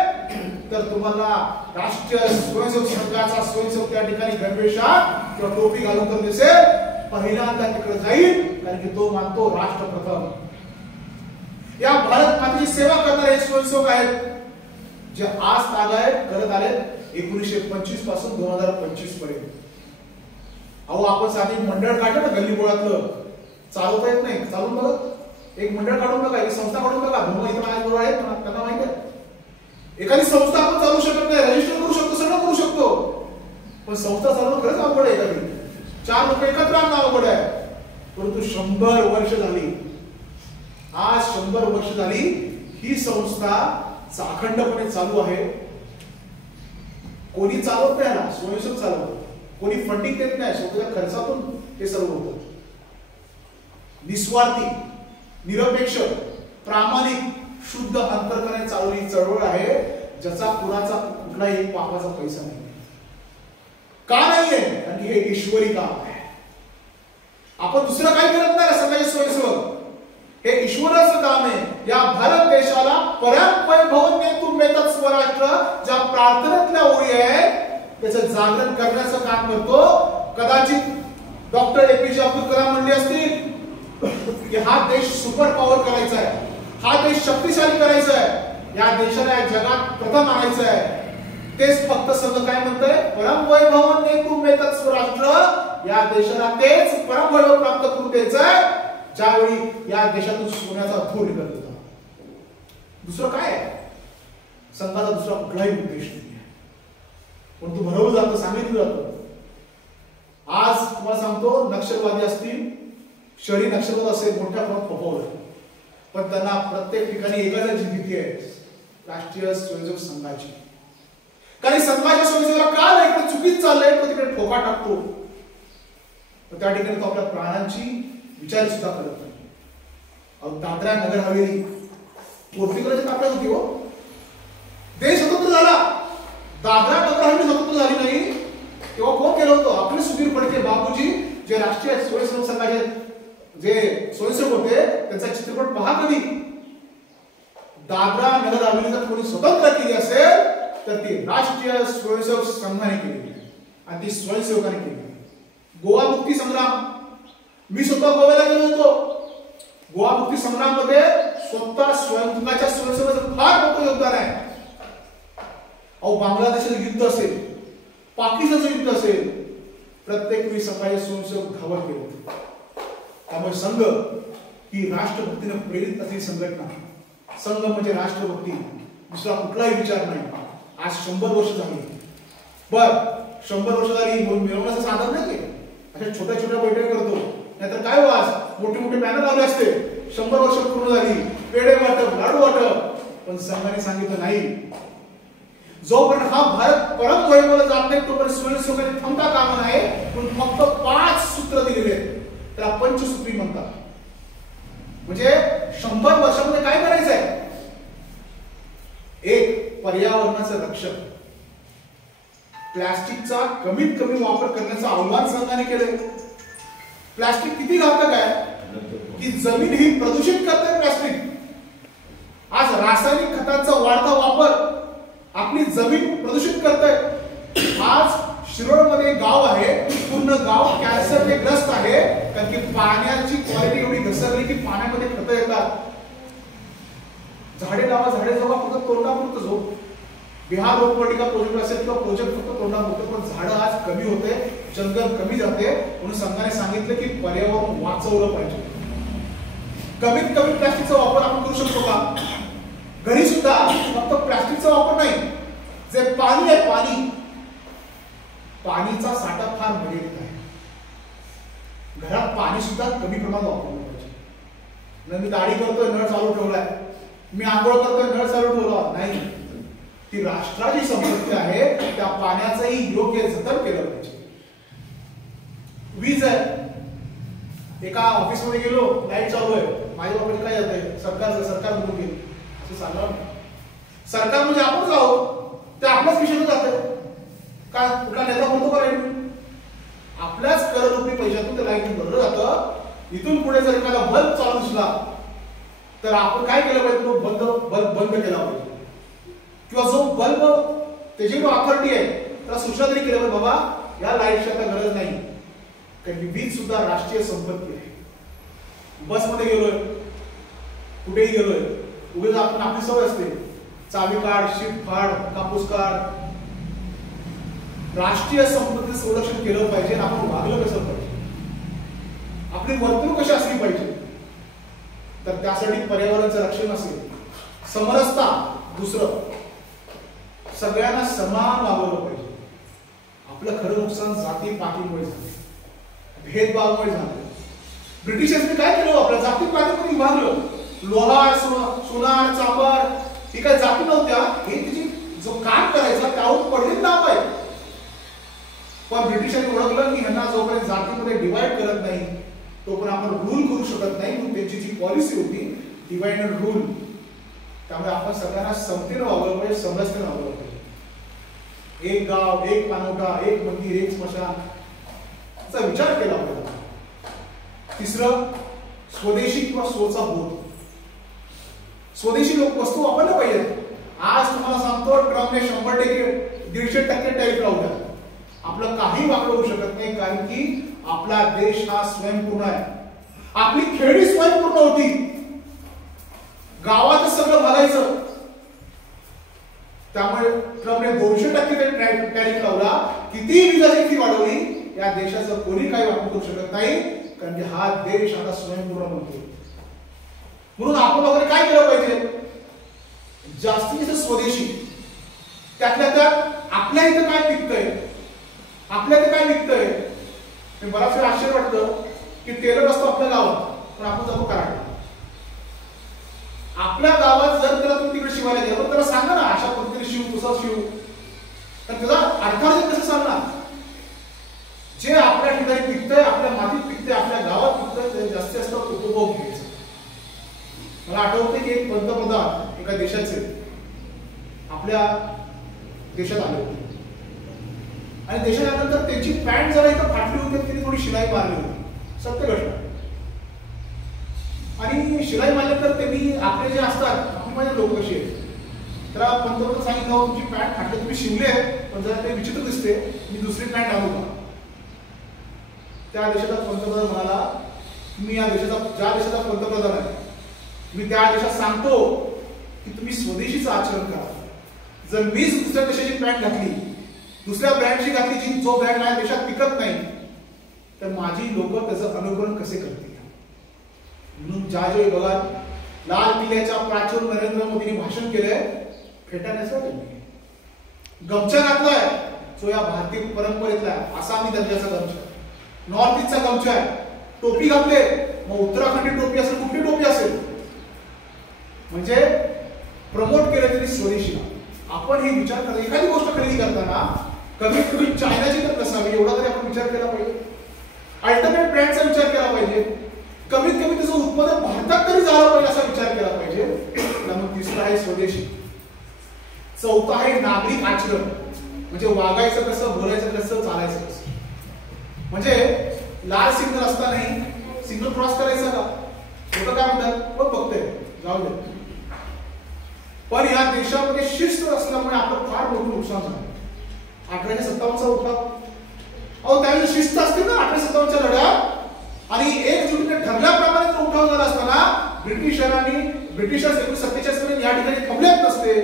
तर तुम्हाला राष्ट्रीय स्वयंसेवक संघाचा स्वयंसेवक त्या ठिकाणी गणवेशात किंवा टोपी घालून तर दिसेल, पहिल्यांदा तिकडे जाईल, कारण की तो मानतो राष्ट्र प्रथम. या भारत मातेची सेवा करणारे स्वयंसेवक आहेत, जे आज तागायत करत आले 1925 पासून 2025 पर्यंत. अहो, आपण साधी मंडळ काढलं ना गल्ली बोळातलं, चालवता येत नाही, चालून बघा, एक मंडळ काढून बघा, एक संस्था काढून बघा. धर्म इथं माझ्याबरोबर आहेत, त्यांना माहिती आहे. एखादी संस्था आपण चालू शकत नाही, रजिस्टर करू शकतो, सगळं करू शकतो, पण संस्था चालवणं खरंच अवघड आहे. एखादी 4 लोक एकत्र आणणं अवघड आहे. परंतु 100 वर्ष झाली, आज 100 वर्ष झाली ही संस्था अखंडपणे चालू आहे. कोणी चालवत नाही ना, स्वयंसेवक चालवतो. कोणी फंडिंग देत नाही, स्वतःच्या खर्चातून हे सर्व होतं. निस्वार्थी, निरपेक्ष, प्रामाणिक, शुद्ध अंतर्करणाने चालवली चळवळ आहे, ज्याचा कुणाचा कुठलाही पापाचा पैसा नाही. का नाहीये? कारण की हे ईश्वरी काम आहे. आपण दुसरं काही करत नाही सगळे स्वयंसेवक, हे ईश्वराचं काम आहे. या भारत देशाला परम वैभव नेतृत्व देतात स्वराष्ट्र, ज्या प्रार्थनेतल्या ओळी आहेत त्याचं जागरण करण्याचं काम करतो. कदाचित डॉक्टर एपीजे अब्दुल कलाम म्हणले असतील की हा देश सुपर पॉवर करायचा आहे, हा देश शक्तिशाली करायचा आहे, या देशाला या जगात प्रथम आणायचं आहे. तेच फक्त संघ काय म्हणतंय, परम वैभव नेतृत्व देतात स्वराष्ट्र, या देशाला तेच परम वैभव प्राप्त करून द्यायचंय ज्यावेळी या देशातून सोन्याचा धूर निघत होता. दुसरं काय आहे? संघाचा दुसरा कुठलाही उद्देश नाही, पण तू भरवलं जातं, सांगितलं जातं. आज तुम्हाला सांगतो, नक्षलवादी असतील, शहरी नक्षलवाद असेल, मोठ्या प्रमाणात फोफवलं, पण त्यांना प्रत्येक ठिकाणी एकाच भीती आहे, राष्ट्रीय स्वयंसेवक संघाची. कारण संघाच्या स्वयंसेवकाला का नाही, इकडे चुकीच चाललंय, तो तिकडे ठोका टाकतो, त्या ठिकाणी तो आपल्या प्राणांची विचार सुद्धा करत नाही. दादरा नगर हवेली पोर्तुगीजच्या ताब्यात होती हो. देश स्वतंत्र झाला, दादरा नगर हवेली स्वतंत्र झाली नाही तेव्हा कोण केलं होतं? आपले सुधीर फडके बाबूजी, जे राष्ट्रीय स्वयंसेवक संघाचे जे स्वयंसेवक होते, त्यांचा चित्रपट पहा कधी. दादरा नगर हवेली जर कोणी स्वतंत्र केली असेल तर ती राष्ट्रीय स्वयंसेवक संघाने केली आणि ती स्वयंसेवकाने केली. गोवा मुक्ती संग्राम, मी स्वतः गोव्याला गेलो होतो. गोवा मुक्ती संग्राम मध्ये स्वतः स्वयंसेवकाच्या स्वयंसेवकाचं फार मोठं योगदान आहे. अहो, बांगलादेशाचं युद्ध असेल, पाकिस्तानचं युद्ध असेल, प्रत्येक वेळी सकाळी स्वयंसेवक धावत केले होते. त्यामुळे संघ ही राष्ट्रभक्तीने प्रेरित असलेली संघटना. संघ म्हणजे राष्ट्रभक्ती, दुसरा कुठलाही विचार नाही. आज 100 वर्ष झाली. बर, 100 वर्ष झाली म्हणून मिळवण्याचं साधन नाही की अशा छोट्या छोट्या बैठका करतो, नाहीतर काय हो, आज मोठे मोठे बॅनर लावले असते, 100 वर्ष पूर्ण झाली, पेढे वाटप, लाडू वाटप. पण संघाने सांगितलं नाही, जोपर्यंत हा भारत परम वैभवाला जात नाही तोपर्यंत स्वयंसेवकांनी थांबता कामा नाही. पण फक्त 5 सूत्र दिलेले, त्याला पंचसूत्री म्हणतात. म्हणजे 100 वर्षामध्ये काय करायचंय? एक, पर्यावरणाचं रक्षण, प्लास्टिकचा कमीत कमी वापर करण्याचं आव्हान संघाने केलंय. प्लास्टिक किती घातक आहे की जमीन ही प्रदूषित करते. प्लास्टिक आज रासायनिक खतांचा वाढता वापर आपली जमीन प्रदूषित करतोय. आज शिरोळमध्ये गाव आहे, पूर्ण गाव कॅन्सरने ग्रस्त आहे, कारण की पाण्याची क्वालिटी एवढी घसरली की पाण्यामध्ये खतं येतात. झाडे लावा, झाडे जगवा, फक्त तोंडापुरतं जो बिहार रोपवाटिका प्रोजेक्ट असेल किंवा प्रोजेक्ट फक्त तोंडापुरतं, पण झाडं आज कमी होते, जंगल कमी जाते. म्हणून संघाने सांगितलं की पर्यावरण वाचवलं पाहिजे. कमीत कमी प्लास्टिकचा वापर आपण करू शकतो का? घरी सुद्धा फक्त प्लास्टिकचा वापर नाही, जे पाणी आहे, पाणीचा साठा फार मर्यादित आहे. घरात पाणी सुद्धा कमी प्रमाणात वापरलं पाहिजे. मी दाढी करतोय, नळ चालू ठेवलाय, मी आंघोळ करतोय, नळ चालू ठेवला नाही. ती राष्ट्राची संपत्ती आहे, त्या पाण्याचंही योग्य जतन केलं पाहिजे. वीज आहे, एका ऑफिस मध्ये गेलो, लाईट चालू आहे, माझ्या बाबा काय जात आहे, सरकार म्हणून गेलं असं सांगणार. सरकार म्हणजे आपण जाऊ, ते आपल्याच विषयात जात का? कुठला नेता बोलतो का? लाईट आपल्याच कररूपी पैशातून ते लाईट भरलं जातं. इथून पुढे जर एखादा बल्ब चालू दिसला तर आपण काय केलं पाहिजे, तो बल्ब बंद केला पाहिजे, किंवा जो बल्ब त्याची जो अथॉरिटी आहे त्याला सूचना तरी केलं पाहिजे, बाबा या लाईटची आता गरज नाही, कारण वीज सुद्धा राष्ट्रीय संपत्ती आहे. बसमध्ये गेलोय, कुठेही गेलोय, उगाच आपण आपली सवय असते, चावी काढ, शीट फाड, कापूस काढ. राष्ट्रीय संपत्तीचं संरक्षण केलं पाहिजे. आपण वागलं कसं पाहिजे, आपली वर्तणूक कशी असली पाहिजे, तर त्यासाठी पर्यावरणाचं रक्षण असेल, समरसता, दुसरं सगळ्यांना समान वागवलं पाहिजे. आपलं खरं नुकसान जाती पातीमुळे झालं, भेदभावामुळे झालं. ब्रिटिशांनी काय केलं, आपल्या जाती पातीमध्ये विभागलं. लोहार, सोनार, चांभार ही काय जाती नव्हत्या, हे तिची जो काम करायचा त्यावर पडलेलं नाव आहे. पण ब्रिटिशांनी ओळखलं की ह्यांना जोपर्यंत जातीमध्ये डिवाइड करत नाही तोपर्यंत आपण रूल करू शकत नाही, म्हणून त्यांची जी पॉलिसी होती डिवाइड अँड रूल. त्यामुळे आपण सगळ्यांना समतेने वागवलं पाहिजे, समरसतेने वागवलं पाहिजे. एक गाव, एक पानवटा, एक मंदिर, एक स्मशान चा विचार केला पाहिजे. तिसरं, स्वदेशी किंवा स्वचा बोध. स्वदेशी लोक वस्तू वापरल्या पाहिजे. आज तुम्हाला सांगतो, ट्रम्पने 100%, 150% टॅरिफ लावला. आपलं काही वापरू होऊ शकत नाही, कारण की आपला देश हा स्वयंपूर्ण आहे. आपली खेडी स्वयंपूर्ण होती, गावात सगळं घालायचं. त्यामुळे ट्रम्पने 200% टॅरिफ लावला. किती विजाची फी वाढवली, या देशाचं कोणी काही वापर करू शकत नाही, कारण की हा देश आता स्वयंपूर्ण बनतो. म्हणून आपण वगैरे काय केलं पाहिजे, जास्तीत जास्त स्वदेशी. त्यातल्या त्यात आपल्या इथं काय पिकतंय, आपल्या इथे काय विकतंय. बराच वेळ आश्चर्य वाटतं की टेलर असतो आपल्या गावात, पण आपण जातो कराडला. आपल्या गावात जर त्याला तुम्ही तिकडे शिवायला गेला तर त्याला सांगा ना, अशा पद्धतीने शिव, तुझा शिव, तर त्याला अर्थार्जन कसं सांगणार. जे आपल्या ठिकाणी पिकतंय, आपल्या मातीत पिकतंय, आपल्या गावात पिकतंय, ते जास्तीत जास्त उपभोग घ्यायचा. मला आठवते की एक पंतप्रधान एका देशाचे आपल्या देशात आले होते, आणि देशात आल्यानंतर त्यांची पॅन्ट जरा इथं फाटली होती, त्यांनी थोडी शिलाई मारली होती. सत्य गोष्ट. आणि शिलाई मारल्यानंतर त्यांनी आपले जे असतात, आपली माझे लोक कशी आहेत, तर पंतप्रधान सांगितलं, तुमची पॅन्ट फाटली, तुम्ही शिवले, पण जरा ते विचित्र दिसते, मी दुसरी पॅन्ट आणू का. त्या देशाचा पंतप्रधान म्हणाला, तुम्ही या देशाचा, ज्या देशाचा पंतप्रधान आहे, मी त्या देशात सांगतो की तुम्ही स्वदेशीचं आचरण करा. जर मीच दुसऱ्या देशाची पॅन्ट घातली, दुसऱ्या ब्रँडची घातली, जी जो ब्रँड माझ्या देशात पिकत नाही, तर माझी लोक त्याचं अनुकरण कसे करतील. म्हणून ज्या ज्या बघा, लाल किल्ल्याच्या प्राचीन नरेंद्र मोदींनी भाषण केलंय, फेटा नेसला त्यांनी, गमछा घातलाय, जो या भारतीय परंपरेतला आसामी दर्जाचा गमछा, नॉर्थ ईस्टचा गमछा आहे, टोपी घातले, मग उत्तराखंडी टोपी असेल, कुठली टोपी असेल, म्हणजे प्रमोट केलं त्यांनी स्वदेशीला. आपण हे विचार करता, एखादी गोष्ट खरेदी करताना कमीत कमी चायनाची तर नसावी एवढा तरी आपण विचार केला पाहिजे. अल्टरनेट ब्रँडचा विचार केला पाहिजे. कमीत कमी त्याचं उत्पादन भारतात तरी झालं पाहिजे असा विचार केला पाहिजे. मग तिसरं आहे स्वदेशी. चौथा आहे नागरिक आचरण, म्हणजे वागायचं कसं, बोलायचं कसं, चालायचं कसं. म्हणजे लाल सिग्नल असतानाही सिग्नल क्रॉस करायचं का, लोक काय म्हणतात, बघ बघतोय जाऊ दे. पण या देशामध्ये शिस्त असल्यामुळे आपलं फार मोठं नुकसान झालं. 1857चा उठाव, अहो त्यावेळी शिस्त असते ना 1857च्या लढ्यात, आणि एकजुटीने ठरल्याप्रमाणे तो उठाव झाला असताना ब्रिटिशर्स 1947 पर्यंत या ठिकाणी थांबलेच नसते.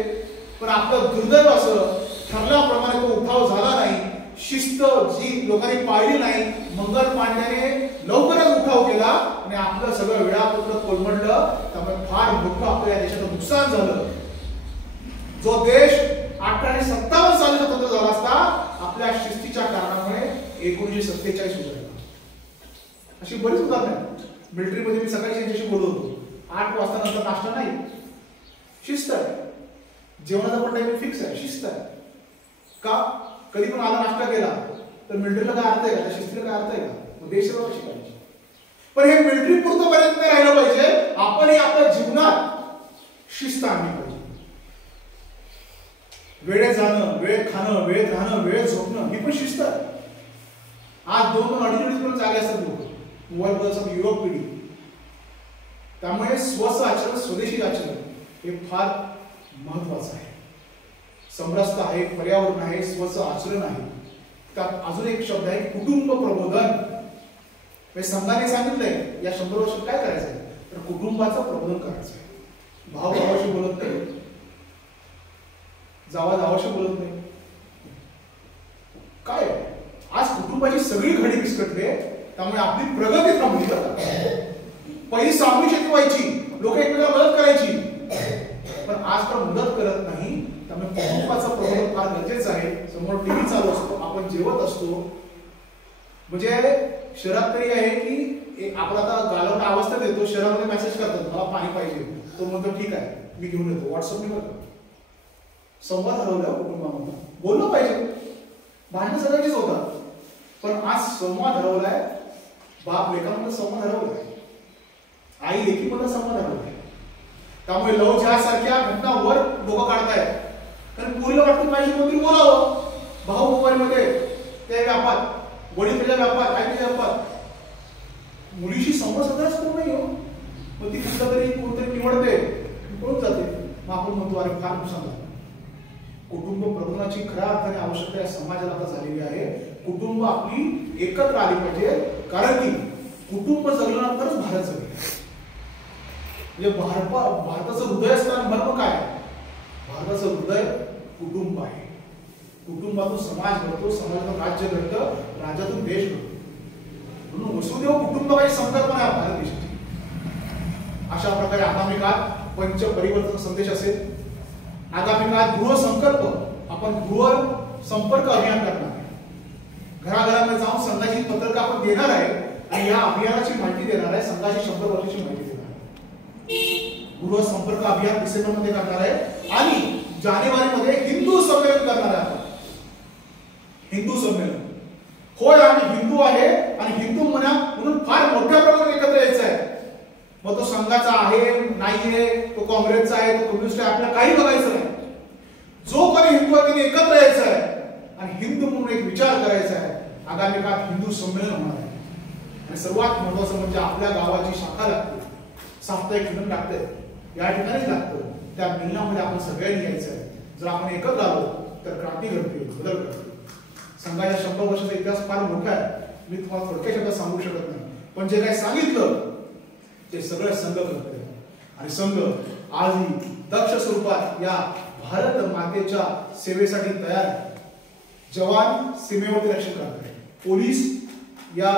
पण आपलं दुर्दैव असं, ठरल्याप्रमाणे तो उठाव झाला नाही, शिस्त जी लोकांनी पाळली नाही. मंगल पांड्याने लवकरच उठाव केला आणि आपलं सगळं वेळापत्रक कोलमडलं. त्यामुळे फार मोठं आपल्या या देशाचं नुकसान झालं. जो देश 1857 साली स्वतंत्र झाला असता, आपल्या शिस्तीच्या कारणामुळे 1947 उजाडला. अशी बरीच उदाहरणं आहेत. मिलिटरीमध्ये मी सकाळी त्यांच्याशी बोलत होतो, 8 वाजता नंतर नाश्ता नाही, शिस्त आहे. जेवणाचा पण टाइम फिक्स आहे, शिस्त आहे. का कधी पण आला नाश्ता केला तर मिलिटरीला काय अर्थ आहे का, त्या शिस्तीला काय अर्थ आहे का, मग देशसेवा कशी करायची. पण हे मिलिटरी पुरतं पर्यंत नाही राहिलं पाहिजे. आपणही आपल्या जीवनात शिस्त आणली पाहिजे. वेळेत जाणं, वेळ खाणं, वेळेत राहणं, वेळ झोपणं, ही पण शिस्त आहे. आज 2-2 अडीच पर्यंत जागे असतात लोक. मोबाईल युवक पिढी. त्यामुळे स्वचं आचरण, स्वदेशी आचरण हे फार महत्वाचं आहे. समरसता आहे, पर्यावरण आहे, स्वचं आचरण आहे. त्यात अजून एक शब्द आहे कुटुंब प्रबोधन. संघाने सांगितलंय या 100 वर्षात काय करायचंय, तर कुटुंबाचं प्रबोधन करायचंय. भाव भावाशी बोलत नाही, जावा जावाशी बोलत नाही. काय आज कुटुंबाची सगळी घडी विस्कटते. त्यामुळे आपली प्रगती थांबली. पहिली सामूहिक शेती व्हायची, लोक एकमेकांना मदत करायची, पण आज तर मदत करत नाही. त्यामुळे कुटुंबाचं प्रबोधन फार गरजेचं आहे. समोर टीव्ही चालू असतो, आपण जेवत असतो. म्हणजे शहरात तरी आहे की आपण आता गालावून अवस्था देतो, शहरामध्ये मेसेज करतात मला पाणी पाहिजे, तो म्हणतो ठीक आहे मी घेऊन येतो. व्हॉट्सअपने बघा, संवाद हरवला कुटुंबामध्ये. बोललं पाहिजे, भांडणं सगळ्यांचीच होतात, पण आज संवाद हरवलाय. बाप लेखामध्ये संवाद हरवलाय, आई लेखीमध्ये संवाद हरवलाय. त्यामुळे लव ज्यासारख्या घटनावर डोकं काढतायत. कारण पुरीला वाटतं माझ्याशी कोणतरी बोलावं. भाऊ मोबाईलमध्ये त्या व्यापात, वडील त्याच्या व्यापात, आई त्याच्या व्यापात. मुलीशी संवाद सगळ्याच करू नाही हो. मग ती कुठला तरी कोणतरी निवडते, पळून जाते. मग आपण म्हणतो अरे फार नुकसान झालं. कुटुंब प्रबोधनाची खऱ्या अर्थाने आवश्यकता या समाजाला आता झालेली आहे. कुटुंब आपली एकत्र आली पाहिजे, कारण की कुटुंब जगलं ना तरच भारत जगेल. म्हणजे भारताचं हृदय असताना मर्म काय, भारताचं हृदय कुटुंब आहे. कुटुंबातून समाज घडतो, समाजातून राज्य घडतं, राज्यातून देश घडतो. म्हणून वसुदेव कुटुंबाची संकल्पना आहे भारत देशाची. अशा प्रकारे आगामी काळात पंच परिवर्तन संदेश असेल. आगामी काळात गृह संकल्प, आपण गृह संपर्क अभियान करणार आहे. घराघरामध्ये जाऊन संघाची पत्रक आपण देणार आहे आणि या अभियानाची माहिती देणार आहे. संघाची 100 वर्षाची माहिती देणार आहे. गृह संपर्क अभियान डिसेंबर मध्ये करणार आहे आणि जानेवारीमध्ये हिंदू संमेलन करणार आहे. हिंदू संमेलन, होय आम्ही हिंदू आहे आणि हिंदू म्हणून फार मोठ्या प्रमाणात एकत्र यायचं आहे. मग तो संघाचा आहे नाहीये, तो काँग्रेसचा आहे, तो कम्युनिस्ट आहे, आपल्याला काही बघायचं नाही. जो कोणी हिंदू आहे त्याने एकत्र यायचं आहे आणि हिंदू म्हणून एक विचार करायचा आहे. आगामी काळात हिंदू संमेलन होणार आहे. आणि सर्वात महत्वाचं म्हणजे आपल्या गावाची शाखा लागते, साप्ताहिक मिलन लागते, या ठिकाणीच लागतं. त्या मिलनामध्ये आपण सगळ्यांनी यायचं आहे. जर आपण एकत्र आलो तर क्रांती घडते, बदल घडते. संघाच्या 100 वर्षाचा इतिहास फार मोठा आहे. मी तुम्हाला थोडक्या शब्दात सांगू शकत नाही, पण जे काही सांगितलं ते सगळं संघ करतोय. आणि संघ आजही दक्ष स्वरूपात या भारत मातेच्या सेवेसाठी तयार आहे. जवान सीमेवरती रक्षण करतात, पोलीस या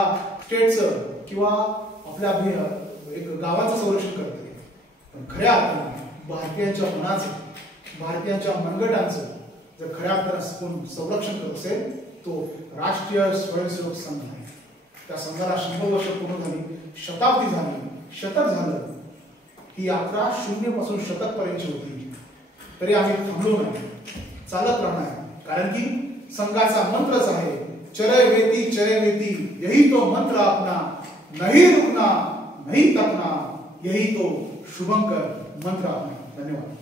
स्टेटचं किंवा आपल्या एक गावाचं संरक्षण करते. पण खऱ्या अर्थाने भारतीयांच्या मनाचं, भारतीयांच्या मनगटांचं जर खऱ्या अर्थाने कोण संरक्षण करत असेल तो राष्ट्रीय स्वयंसेवक संघ आहे. त्या संघाला 100 वर्ष पूर्ण झाली, शताब्दी झाली, शतक झालं. ही यात्रा 0 पासून शतक पर्यंतची होती. तरी आम्ही थांबलो नाही, चालत राहणार. कारण की संघाचा मंत्रच आहे चरैवेति चरैवेति, यही तो मंत्र अपना, नहीं रुकना नहीं थकना, यही तो शुभंकर मंत्र अपना. धन्यवाद.